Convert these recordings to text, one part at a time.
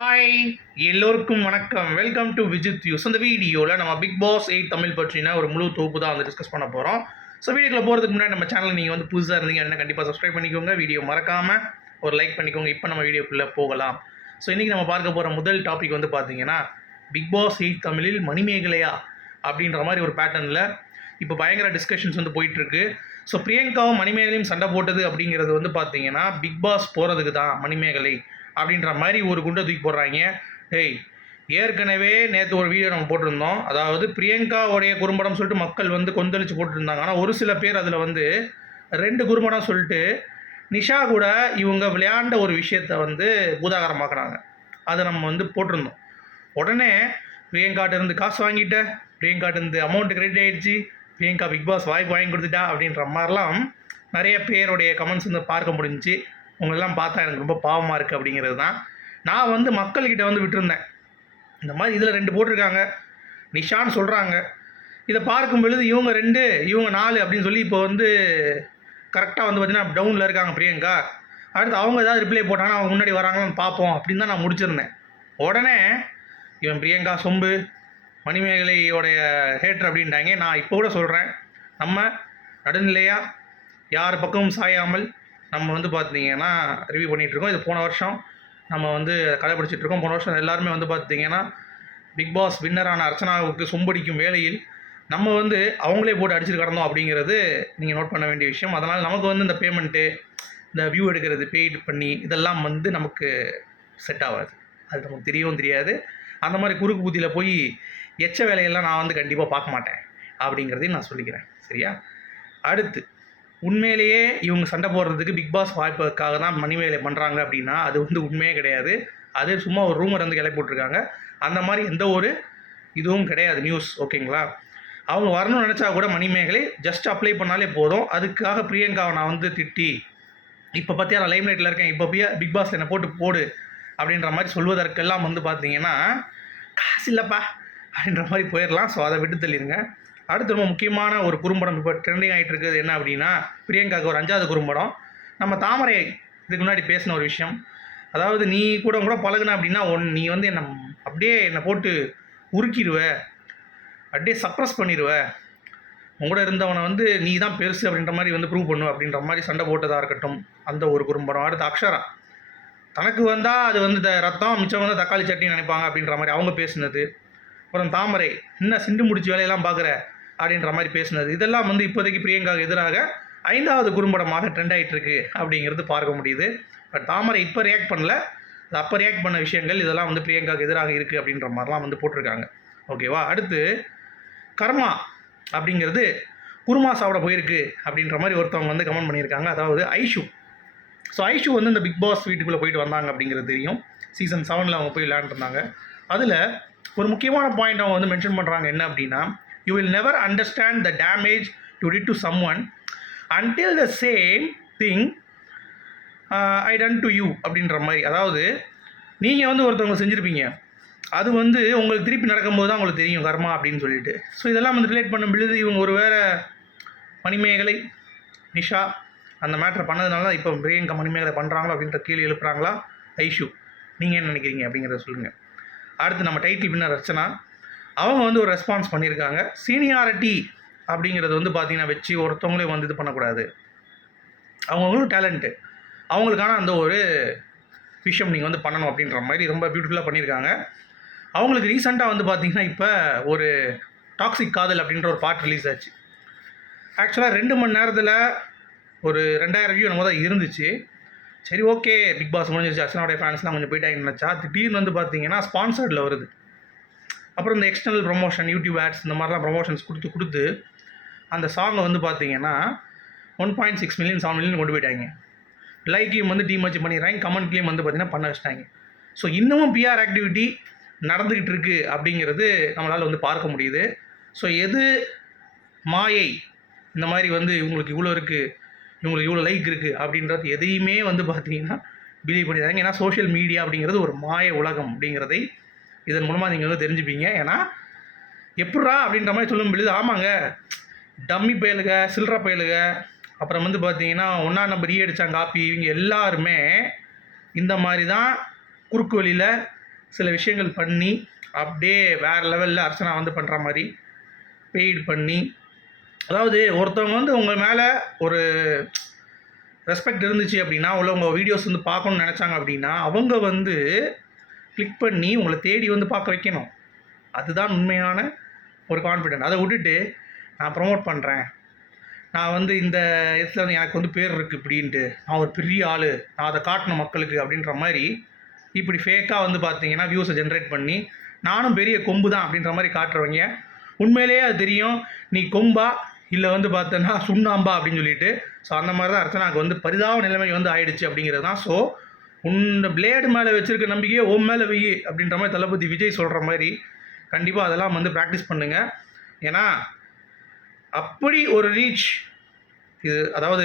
Hi எல்லோருக்கும் வணக்கம். Welcome to Vijith use அந்த வீடியோவில் நம்ம பிக் பாஸ் எயிட் தமிழ் பற்றின ஒரு முழு தொகுப்பு தான் வந்து டிஸ்கஸ் பண்ண போகிறோம் ஸோ வீடியோக்குள்ள போகிறதுக்கு முன்னாடி நம்ம சேனல் நீங்கள் வந்து புதுசாக இருந்தீங்க என்ன கண்டிப்பாக சப்ஸ்கிரைப் பண்ணிக்கோங்க. வீடியோ மறக்காமல் ஒரு லைக் பண்ணிக்கோங்க. இப்போ நம்ம வீடியோக்குள்ளே போகலாம். ஸோ இன்றைக்கி நம்ம பார்க்க போகிற முதல் டாபிக் வந்து பார்த்தீங்கன்னா பிக் பாஸ் எயிட் தமிழில் மணிமேகலையா அப்படின்ற மாதிரி ஒரு பேட்டர்னில் இப்போ பயங்கர டிஸ்கஷன்ஸ் வந்து போயிட்டுருக்கு. ஸோ பிரியங்காவும் மணிமேகலையும் சண்டை போட்டது அப்படிங்கிறது வந்து பார்த்தீங்கன்னா பிக் பாஸ் போகிறதுக்கு தான் மணிமேகலை அப்படின்ற மாதிரி ஒரு குண்டை தூக்கி போடுறாங்க. டேய் ஏற்கனவே நேற்று ஒரு வீடியோ நம்ம போட்டிருந்தோம். அதாவது பிரியங்காவுடைய குறும்படம் சொல்லிட்டு மக்கள் வந்து கொந்தளிச்சு போட்டுருந்தாங்க. ஆனால் ஒரு சில பேர் அதில் வந்து ரெண்டு குறும்படம் சொல்லிட்டு நிஷா கூட இவங்க விளையாண்ட ஒரு விஷயத்தை வந்து பூதாகரமாக்குறாங்க அதை நம்ம வந்து போட்டிருந்தோம். உடனே பிரியங்காட்டிருந்து காசு வாங்கிட்ட. பிரியங்காட்டிருந்து அமௌண்ட் கிரெடிட் ஆயிடுச்சு. பிரியங்கா பிக் பாஸ் வாய்ப்பு வாங்கி கொடுத்துட்டா அப்படின்ற மாதிரிலாம் நிறைய பேருடைய கமெண்ட்ஸ் வந்து பார்க்க முடிஞ்சுச்சு. உங்களெல்லாம் பார்த்தா எனக்கு ரொம்ப பாவமாக இருக்குது அப்படிங்கிறது தான். நான் வந்து மக்கள்கிட்ட வந்து விட்டுருந்தேன். இந்த மாதிரி இதில் ரெண்டு போட்டிருக்காங்க. நிஷான்னு சொல்கிறாங்க இதை பார்க்கும் பொழுது இவங்க ரெண்டு இவங்க நாலு அப்படின்னு சொல்லி இப்போ வந்து கரெக்டாக வந்து பார்த்தீங்கன்னா டவுனில் இருக்காங்க பிரியங்கா. அடுத்து அவங்க ஏதாவது ரிப்ளை போட்டாங்கன்னா அவங்க முன்னாடி வராங்களான்னு பார்ப்போம் அப்படின்னு தான் நான் முடிச்சிருந்தேன். உடனே இவன் பிரியங்கா சொம்பு மணிமேகலையோடைய ஹேட்ரு அப்படின்ட்டாங்க. நான் இப்போ கூட சொல்கிறேன் நம்ம நடுநிலையாக யார் பக்கமும் சாயாமல் நம்ம வந்து பார்த்தீங்கன்னா ரிவ்யூ பண்ணிகிட்ருக்கோம் இது போன வருஷம் நம்ம வந்து கடைப்பிடிச்சிட்டு இருக்கோம் போன வருஷம் எல்லாருமே வந்து பார்த்தீங்கன்னா பிக் பாஸ் வின்னரான அர்ச்சனாவுக்கு சொம்படிக்கும் வேளையில் நம்ம வந்து அவங்களே போட்டு அடிச்சுட்டு கிடந்தோம் அப்படிங்கிறது நீங்கள் நோட் பண்ண வேண்டிய விஷயம். அதனால் நமக்கு வந்து இந்த பேமெண்ட்டு இந்த வியூ எடுக்கிறது பெய்டு பண்ணி இதெல்லாம் வந்து நமக்கு செட் ஆகாது. அது நமக்கு தெரியவும் தெரியாது. அந்த மாதிரி குறுக்கு புத்தியில் போய் எச்ச வேலையெல்லாம் நான் வந்து கண்டிப்பாக பார்க்க மாட்டேன் அப்படிங்கிறதையும் நான் சொல்லிக்கிறேன். சரியா? அடுத்து உண்மையிலேயே இவங்க சண்டை போடுறதுக்கு பிக் பாஸ் வாய்ப்புக்காக தான் மணிமேலை பண்ணுறாங்க அப்படின்னா அது வந்து உண்மையே கிடையாது. அது சும்மா ஒரு ரூமர் வந்து கிளப்பி போட்டிருக்காங்க அந்த மாதிரி எந்த ஒரு இதுவும் கிடையாது நியூஸ் ஓகேங்களா அவங்க வரணும்னு நினச்சா கூட மணிமேகலை ஜஸ்ட் அப்ளை பண்ணாலே போதும். அதுக்காக பிரியங்காவை நான் வந்து திட்டி இப்போ பார்த்தியா நான் லைம் லைட்டில் இருக்கேன். இப்போ பியா பிக் பாஸ் என்னை போட்டு போடு அப்படின்ற மாதிரி சொல்வதற்கெல்லாம் வந்து பார்த்தீங்கன்னா காசு இல்லைப்பா அப்படின்ற மாதிரி போயிடலாம் ஸோ அதை விட்டு தள்ளிடுங்க அடுத்து ரொம்ப முக்கியமான ஒரு குறும்படம் இப்போ ட்ரெண்டிங் ஆகிட்டு இருக்குது என்ன அப்படின்னா பிரியங்காவுக்கு ஒரு அஞ்சாவது குறும்படம். நம்ம தாமரை இதுக்கு முன்னாடி பேசின ஒரு விஷயம். அதாவது நீ கூட கூட பழகுன அப்படின்னா ஒன் நீ வந்து என்னை அப்படியே என்னை போட்டு உருக்கிடுவ அப்படியே சப்ரஸ் பண்ணிடுவ உங்களோட இருந்தவனை வந்து நீ தான் பெருசு அப்படின்ற மாதிரி வந்து ப்ரூவ் பண்ணுவ அப்படின்ற மாதிரி சண்டை போட்டதாக இருக்கட்டும் அந்த ஒரு குறும்படம். அடுத்து அக்ஷரா. தனக்கு வந்தால் அது வந்து இந்த ரத்தம் மிச்சம் வந்து தக்காளி சட்னி நினைப்பாங்க அப்படின்ற மாதிரி அவங்க பேசுனது. அப்புறம் தாமரை இன்னும் சிண்டு முடிச்சு வேலையெல்லாம் பார்க்குற? அப்படின்ற மாதிரி பேசினது. இதெல்லாம் வந்து இப்போதைக்கு பிரியங்காவுக்கு எதிராக ஐந்தாவது குறும்படமாக ட்ரெண்ட் ஆகிட்டு இருக்கு அப்படிங்கிறது பார்க்க முடியுது. பட் தாமரை இப்போ ரியாக்ட் பண்ணல. அது அப்போ ரியாக்ட் பண்ண விஷயங்கள் இதெல்லாம் வந்து பிரியங்காவுக்கு எதிராக இருக்குது அப்படின்ற மாதிரிலாம் வந்து போட்டிருக்காங்க. ஓகேவா அடுத்து கர்மா அப்படிங்கிறது குருமா சாப்பிட போயிருக்கு அப்படின்ற மாதிரி ஒருத்தவங்க வந்து கமெண்ட் பண்ணியிருக்காங்க. அதாவது ஐஷு. ஸோ ஐஷு வந்து இந்த பிக் பாஸ் வீட்டுக்குள்ளே போயிட்டு வந்தாங்க அப்படிங்கிறது தெரியும். சீசன் செவனில் அவங்க போய் விளையாண்டுருந்தாங்க அதில் ஒரு முக்கியமான பாயிண்ட் அவங்க வந்து மென்ஷன் பண்ணுறாங்க என்ன அப்படின்னா you will never understand the damage to did to someone until the same thing I done to you அப்படின்ற மாதிரி. அதாவது நீங்கள் வந்து ஒருத்தவங்க செஞ்சுருப்பீங்க. அது வந்து உங்களுக்கு திருப்பி நடக்கும்போது தான் உங்களுக்கு தெரியும் கர்மா அப்படின்னு சொல்லிட்டு. ஸோ இதெல்லாம் வந்து ரிலேட் பண்ணும் பொழுது இவங்க ஒரு வேறு மணிமேகலை நிஷா அந்த மேட்ரை பண்ணதுனால இப்போ பிரியங்கா மணிமேகலை பண்ணுறாங்களா அப்படின்ற கேள்வி எழுப்புறாங்களா? ஐஷு. நீங்கள் என்ன நினைக்கிறீங்க அப்படிங்கிறத சொல்லுங்கள் அடுத்து நம்ம டைட்டில் பின்ன ரச்சனா அவங்க வந்து ஒரு ரெஸ்பான்ஸ் பண்ணியிருக்காங்க. சீனியாரிட்டி அப்படிங்கிறது வந்து பார்த்தீங்கன்னா வச்சு ஒருத்தவங்களே வந்து இது பண்ணக்கூடாது. அவங்கவுங்களும் டேலண்ட்டு அவங்களுக்கான அந்த ஒரு விஷயம் நீங்கள் வந்து பண்ணணும் அப்படின்ற மாதிரி ரொம்ப பியூட்டிஃபுல்லாக பண்ணியிருக்காங்க. அவங்களுக்கு ரீசெண்டாக வந்து பார்த்தீங்கன்னா இப்போ ஒரு டாக்ஸிக் காதல் அப்படின்ற ஒரு பாட் ரிலீஸ் ஆச்சு. ஆக்சுவலாக ரெண்டு மணி நேரத்தில் ஒரு ரெண்டாயிரம் வியூ நம்ம தான் இருந்துச்சு. சரி ஓகே பிக் பாஸ் முடிஞ்சிருச்சு. அர்ச்சனாவுடைய ஃபேன்ஸ்லாம் கொஞ்சம் போயிட்டாங்கன்னு நினச்சா திடீர்னு வந்து பார்த்தீங்கன்னா ஸ்பான்சர்டில் வருது. அப்புறம் இந்த எக்ஸ்டர்னல் ப்ரொமோஷன் யூடியூப் ஆட்ஸ் இந்த மாதிரிலாம் ப்ரொமோஷன்ஸ் கொடுத்து கொடுத்து அந்த சாங்கை வந்து பார்த்தீங்கன்னா one point six million seven million கொண்டு போயிட்டாங்க. லைக்கையும் வந்து டீமச் பண்ணிடுறாங்க. கமெண்ட்லேயும் வந்து பார்த்தீங்கன்னா பண்ண வச்சிட்டாங்க. ஸோ இன்னமும் பிஆர் ஆக்டிவிட்டி நடந்துக்கிட்டு இருக்குது அப்படிங்கிறது நம்மளால் வந்து பார்க்க முடியுது. ஸோ எது மாயை இந்த மாதிரி வந்து இவங்களுக்கு இவ்வளோ இருக்குது இவங்களுக்கு இவ்வளோ லைக் இருக்குது அப்படின்றது எதையுமே வந்து பார்த்தீங்கன்னா பிலீவ் பண்ணிடுறாங்க ஏன்னா சோஷியல் மீடியா அப்படிங்கிறது ஒரு மாய உலகம் அப்படிங்கிறதை இதன் மூலமாக நீங்கள் வந்து தெரிஞ்சுப்பீங்க. ஏன்னா எப்பட்றா அப்படின்ற மாதிரி சொல்லும் பொழுது ஆமாங்க டம்மி பயலுக சில்லற பயலுக அப்புறம் வந்து பார்த்தீங்கன்னா ஒன்றா நம்பர் ஈ e அடித்தாங்க காப்பி இவங்க எல்லாருமே இந்த மாதிரி தான் குறுக்கு வழியில் சில விஷயங்கள் பண்ணி அப்படியே வேறு லெவலில் அர்ச்சனா வந்து பண்ணுற மாதிரி பெய்டு பண்ணி அதாவது ஒருத்தவங்க வந்து உங்கள் மேலே ஒரு ரெஸ்பெக்ட் இருந்துச்சு அப்படின்னா உள்ள உங்கள் வீடியோஸ் வந்து பார்க்கணும்னு நினச்சாங்க அப்படின்னா அவங்க வந்து கிளிக் பண்ணி உங்களை தேடி வந்து பார்க்க வைக்கணும். அதுதான் உண்மையான ஒரு கான்ஃபிடென்ட் அதை விட்டுட்டு நான் ப்ரொமோட் பண்ணுறேன் நான் வந்து இந்த இடத்துல வந்து எனக்கு வந்து பேர் இருக்குது இப்படின்ட்டு நான் ஒரு பெரிய ஆள் நான் அதை காட்டணும் மக்களுக்கு அப்படின்ற மாதிரி இப்படி ஃபேக்காக வந்து பார்த்தீங்கன்னா வியூஸை ஜென்ரேட் பண்ணி நானும் பெரிய கொம்பு தான் அப்படின்ற மாதிரி காட்டுறவங்க. உண்மையிலேயே அது தெரியும். நீ கொம்பா இல்லை வந்து பார்த்தோன்னா சுண்ணாம்பா அப்படின்னு சொல்லிட்டு ஸோ அந்த மாதிரி தான் அர்ச்சனாக்கு வந்து பரிதாப நிலைமை வந்து ஆயிடுச்சு அப்படிங்கிறது தான். ஸோ உன் பிளேடு மேலே வச்சிருக்க நம்பிக்கையே ஓம் மேலே வெயி அப்படின்ற மாதிரி தளபதி விஜய் சொல்கிற மாதிரி கண்டிப்பாக அதெல்லாம் வந்து ப்ராக்டிஸ் பண்ணுங்கள் ஏன்னா அப்படி ஒரு ரீச் இது அதாவது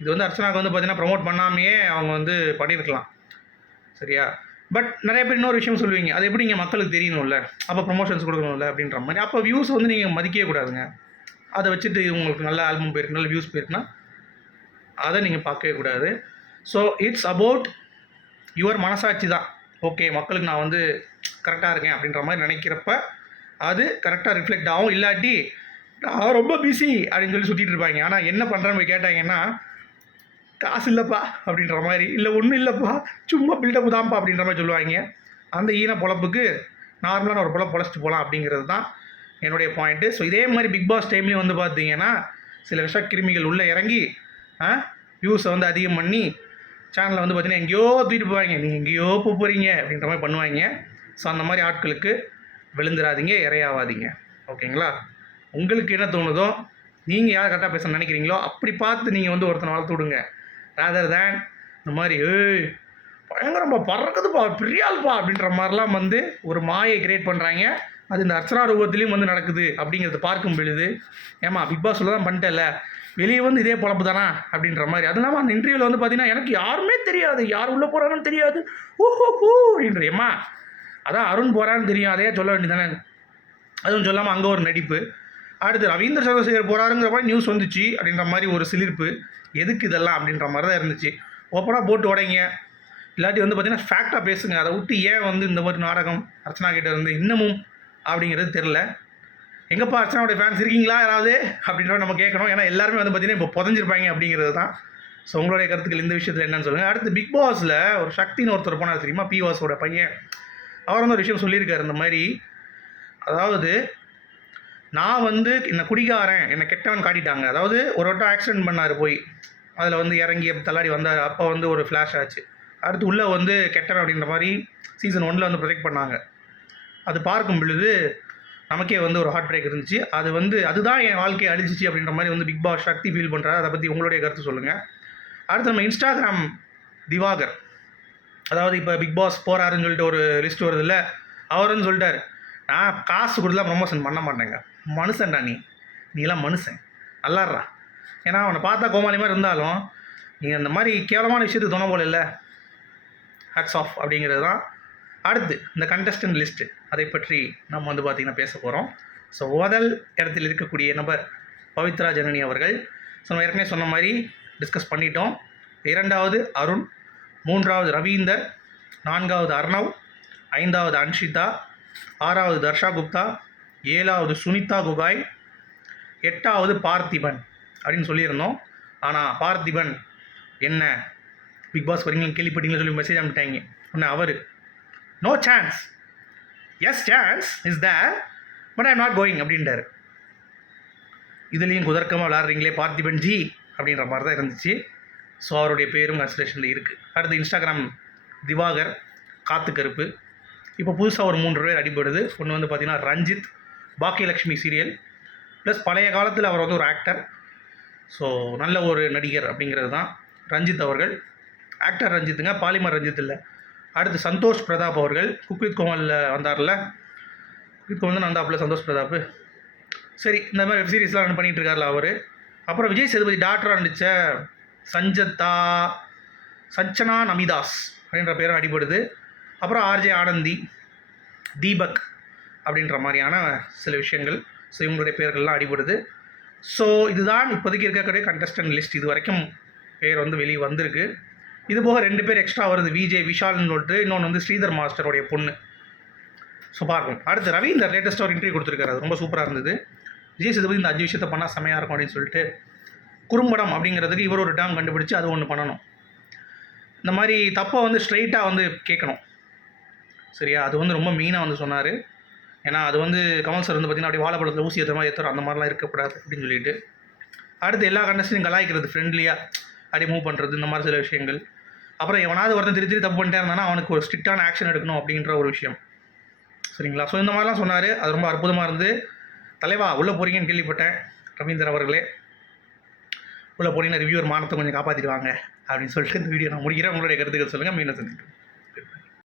இது வந்து அர்ச்சனாவுக்கு வந்து பார்த்தீங்கன்னா ப்ரமோட் பண்ணாமையே அவங்க வந்து பண்ணியிருக்கலாம் சரியா? பட் நிறைய பேர் இன்னொரு விஷயம் சொல்லுவீங்க அது எப்படி நீங்கள் மக்களுக்கு தெரியணும்ல? அப்போ ப்ரொமோஷன்ஸ் கொடுக்கணும்ல? அப்படின்ற மாதிரி. அப்போ வியூஸ் வந்து நீங்கள் மதிக்கவே கூடாதுங்க. அதை வச்சுட்டு உங்களுக்கு நல்ல ஆல்பம் போயிருக்கு நல்ல வியூஸ் போயிருக்குன்னா அதை நீங்கள் பார்க்கவே கூடாது. ஸோ இட்ஸ் அபவுட் யுவர் மனசாட்சி தான். ஓகே மக்களுக்கு நான் வந்து கரெக்டாக இருக்கேன் அப்படின்ற மாதிரி நினைக்கிறப்ப அது கரெக்டாக ரிஃப்ளெக்ட் ஆகும். இல்லாட்டி நான் ரொம்ப பிஸி அப்படின்னு சொல்லி சுற்றிட்டு இருப்பாங்க. ஆனால் என்ன பண்ணுறேன்னு போய் கேட்டாங்கன்னா காசு இல்லைப்பா அப்படின்ற மாதிரி. இல்லை ஒன்றும் இல்லைப்பா. சும்மா பில்டப் தான்ப்பா அப்படின்ற மாதிரி சொல்லுவாங்க. அந்த ஈன பொழப்புக்கு நார்மலான ஒரு பொழப்பு பொழைச்சிட்டு போகலாம் அப்படிங்கிறது தான் என்னுடைய பாயிண்ட்டு ஸோ இதே மாதிரி பிக் பாஸ் டைம்லேயும் வந்து பார்த்தீங்கன்னா சில விஷ கிருமிகள் உள்ளே இறங்கி வியூஸை வந்து அதிகம் பண்ணி சேனலில் வந்து பார்த்தீங்கன்னா எங்கேயோ தூக்கிட்டு போவாங்க. நீங்கள் எங்கேயோ போக போகிறீங்க அப்படின்ற மாதிரி பண்ணுவாங்க. ஸோ அந்த மாதிரி ஆட்களுக்கு விழுந்துடாதீங்க இறையாவாதீங்க ஓகேங்களா உங்களுக்கு என்ன தோணுதோ நீங்கள் யார் கரெக்டாக பேச நினைக்கிறீங்களோ அப்படி பார்த்து நீங்கள் வந்து ஒருத்தனை வளர்த்து விடுங்க. ரேதர் தேன் இந்த மாதிரி ஏய் பயங்கரம்பா பறக்குதுப்பா பிரியாள்பா அப்படின்ற மாதிரிலாம் வந்து ஒரு மாயை கிரியேட் பண்ணுறாங்க அது இந்த அர்ச்சனா ரூபத்துலேயும் வந்து நடக்குது அப்படிங்கிறத பார்க்கும் பொழுது ஏமா பிக் பாஸில் தான் பண்ணிட்டல வெளியே வந்து இதே பொழப்பு தானா? அப்படின்ற மாதிரி. அது இல்லாமல் அந்த இன்டர்வியூவில் வந்து பார்த்தீங்கன்னா எனக்கு யாருமே தெரியாது. யார் உள்ளே போகிறாங்கன்னு தெரியாது. ஓஹோ ஹூ அப்படின்றியம்மா அதான் அருண் போகிறான்னு தெரியும். அதையே சொல்ல வேண்டியதானே அதுவும் சொல்லாமல் அங்கே ஒரு நடிப்பு. அடுத்து ரவீந்திர சந்திரசேகர் போகிறாருங்கிற மாதிரி நியூஸ் வந்துச்சு அப்படின்ற மாதிரி ஒரு சிலிர்ப்பு. எதுக்கு இதெல்லாம் அப்படின்ற மாதிரி தான் இருந்துச்சு ஓப்பனாக போட்டு உடைங்க. இல்லாட்டி வந்து பார்த்தீங்கன்னா ஃபேக்டாக பேசுங்க. அதை விட்டு ஏன் வந்து இந்த மாதிரி நாடகம் அர்ச்சனா கிட்ட இருந்து இன்னமும் அப்படிங்கிறது தெரில எங்கப்பா அர்ச்சனாவுடைய ஃபேன்ஸ் இருக்கீங்களா யாராவது? அப்படின்ற நம்ம கேட்கணும். ஏன்னா எல்லாருமே வந்து பார்த்தீங்கன்னா இப்போ புதஞ்சிருப்பாங்க அப்படிங்கிறது தான். ஸோ உங்களுடைய கருத்துக்கள் இந்த விஷயத்தில் என்னன்னு சொல்லுங்கள் அடுத்து பிக் பாஸில் ஒரு சக்தின்னு ஒருத்தர் போனார் தெரியுமா? பி வாஸோட பையன். அவர் வந்து ஒரு விஷயம் சொல்லியிருக்காரு இந்த மாதிரி. அதாவது நான் வந்து என்னை குடிகாரன் என்னை கெட்டவன் காட்டிட்டாங்க. அதாவது ஒரு வட்டம் ஆக்சிடென்ட் பண்ணார் போய். அதில் வந்து இறங்கி தள்ளாடி வந்தார். அப்போ வந்து ஒரு ஃப்ளாஷ் ஆச்சு. அடுத்து உள்ளே வந்து கெட்டவன் அப்படின்ற மாதிரி சீசன் ஒன்றில் வந்து ப்ரொஜெக்ட் பண்ணாங்க. அது பார்க்கும் பொழுது நமக்கே வந்து ஒரு ஹார்ட் பிரேக் இருந்துச்சு. அது வந்து அதுதான் என் வாழ்க்கையை அழிச்சிச்சு அப்படின்ற மாதிரி வந்து பிக் பாஸ் சக்தி ஃபீல் பண்ணுறாரு அதை பற்றி உங்களுடைய கருத்து சொல்லுங்கள் அடுத்து நம்ம இன்ஸ்டாகிராம் திவாகர். அதாவது இப்போ பிக் பாஸ் போகிறாருன்னு சொல்லிட்டு ஒரு லிஸ்ட் வருது இல்லை? அவருன்னு சொல்லிட்டாரு. நான் காசு கொடுத்துலாம் ப்ரொமோஷன் பண்ண மாட்டேங்க. மனுஷன்டா நீ. நீலாம் மனுஷன். நல்லாடுறா ஏன்னா அவனை பார்த்தா கோமாளி மாதிரி இருந்தாலும் நீ அந்த மாதிரி கேவலமான விஷயத்துக்கு துணை போல இல்லை. ஹேட்ஸ் ஆஃப் அப்படிங்கிறது தான் அடுத்து இந்த கண்டஸ்டன்ட் லிஸ்ட்டு அதை பற்றி நம்ம வந்து பார்த்திங்கன்னா பேச போகிறோம் ஸோ முதல் இடத்தில் இருக்கக்கூடிய நபர் பவித்ரா ஜனனி அவர்கள். ஸோ நம்ம ஏற்கனவே சொன்ன மாதிரி டிஸ்கஸ் பண்ணிட்டோம். இரண்டாவது அருண் மூன்றாவது ரவீந்தர் நான்காவது அர்ணவ் ஐந்தாவது அன்ஷிதா ஆறாவது தர்ஷா குப்தா ஏழாவது சுனிதா குகாய் எட்டாவது பார்த்திபன் அப்படின்னு சொல்லியிருந்தோம். ஆனால் பார்த்திபன் என்ன? பிக் பாஸ் வரீங்க கேள்விப்பட்டீங்கன்னு சொல்லி மெசேஜ் அனுப்பிட்டாங்க ஒன்று அவர் no chance yes chance is there but I'm not going அப்படின்றாரு. இதுலேயும் குதர்க்கமாக விளாட்றீங்களே பார்த்திபன் ஜி அப்படின்ற மாதிரி தான் இருந்துச்சு. ஸோ அவருடைய பேரும் கன்சிடரேஷனில் இருக்குது அடுத்து இன்ஸ்டாகிராம் திவாகர் காத்து கருப்பு இப்போ புதுசாக ஒரு மூன்று பேர் அடிபடுது. ஒன்று வந்து பார்த்திங்கன்னா ரஞ்சித் பாக்கியலக்ஷ்மி சீரியல் ப்ளஸ் பழைய காலத்தில் அவர் வந்து ஒரு ஆக்டர் ஸோ நல்ல ஒரு நடிகர் அப்படிங்கிறது தான் ரஞ்சித் அவர்கள். ஆக்டர் ரஞ்சித்துங்க பாலிமர் ரஞ்சித் இல்லை. அடுத்து சந்தோஷ் பிரதாப் அவர்கள் குக்வித் கோமலில் வந்தார்ல. குக்வித் கோமல் தான் வந்தாப்புல சந்தோஷ் பிரதாப். சரி இந்த மாதிரி வெப் சீரிஸ்லாம் ரன் பண்ணிகிட்டு இருக்கார்ல அவர். அப்புறம் விஜய் சேதுபதி டாக்டராக நடித்த சஞ்சத்தா சஞ்சனா நமிதாஸ் அப்படின்ற பேரும் அடிபடுது. அப்புறம் ஆர்ஜே ஆனந்தி தீபக் அப்படின்ற மாதிரியான சில விஷயங்கள். ஸோ இவங்களுடைய பேர்கள்லாம் அடிபடுது. ஸோ இதுதான் இப்போதைக்கு இருக்கக்கூடிய கண்டஸ்டன்ட் லிஸ்ட் இது வரைக்கும் பேர் வந்து வெளியே வந்திருக்கு. இது போக ரெண்டு பேர் எக்ஸ்ட்ரா வருது. விஜே விஷால்னு சொல்லிட்டு இன்னொன்று வந்து ஸ்ரீதர் மாஸ்டருடைய பொண்ணு. ஸோ பார்ப்போம். அடுத்து ரவி இந்த லேட்டஸ்ட்டாக ஒரு இன்டர்வியூ கொடுத்துருக்காரு. அது ரொம்ப சூப்பராக இருந்தது. விஜய் சேதுபதி இந்த அஞ்சு விஷயத்தை பண்ணால் செமையாக இருக்கும் அப்படின்னு சொல்லிட்டு குறும்படம் அப்படிங்கிறதுக்கு இவர் ஒரு டேம் கண்டுபிடிச்சு அது ஒன்று பண்ணணும். இந்த மாதிரி தப்பை வந்து ஸ்ட்ரைட்டாக வந்து கேட்கணும். சரியா? அது வந்து ரொம்ப மெயினாக வந்து சொன்னார். ஏன்னா அது வந்து கமல் சார் வந்து பார்த்திங்கன்னா அப்படியே வாழைப்பழத்தில் ஊசி ஏற்ற மாதிரி ஏற்றுற அந்த மாதிரிலாம் இருக்கக்கூடாது அப்படின்னு சொல்லிட்டு. அடுத்து எல்லா கண்டஸ்டையும் கலாய்க்கிறது ஃப்ரெண்ட்லியாக அப்படியே மூவ் பண்ணுறது இந்த மாதிரி சில விஷயங்கள். அப்புறம் எவனாவது ஒருத்தன் திரு திரு தப்பு பண்ணிட்டே இருந்தானா அவனுக்கு ஒரு ஸ்ட்ரிக்டான ஆக்ஷன் எடுக்கணும் அப்படின்ற ஒரு விஷயம். சரிங்களா? ஸோ இந்த மாதிரிலாம் சொன்னார். அது ரொம்ப அற்புதமாக இருந்து தலைவா உள்ளே போகிறீங்கன்னு கேள்விப்பட்டேன் ரவீந்தர் அவர்களே. உள்ளே போனீங்கன்னா ரிவ்யூர் மானத்தை கொஞ்சம் காப்பாற்றிடுவாங்க அப்படின்னு சொல்லிட்டு இந்த வீடியோ நான் முடிக்கிறேன். உங்களுடைய கருத்துக்கள் சொல்லுங்கள் மீண்டும் சந்திக்கிறேன்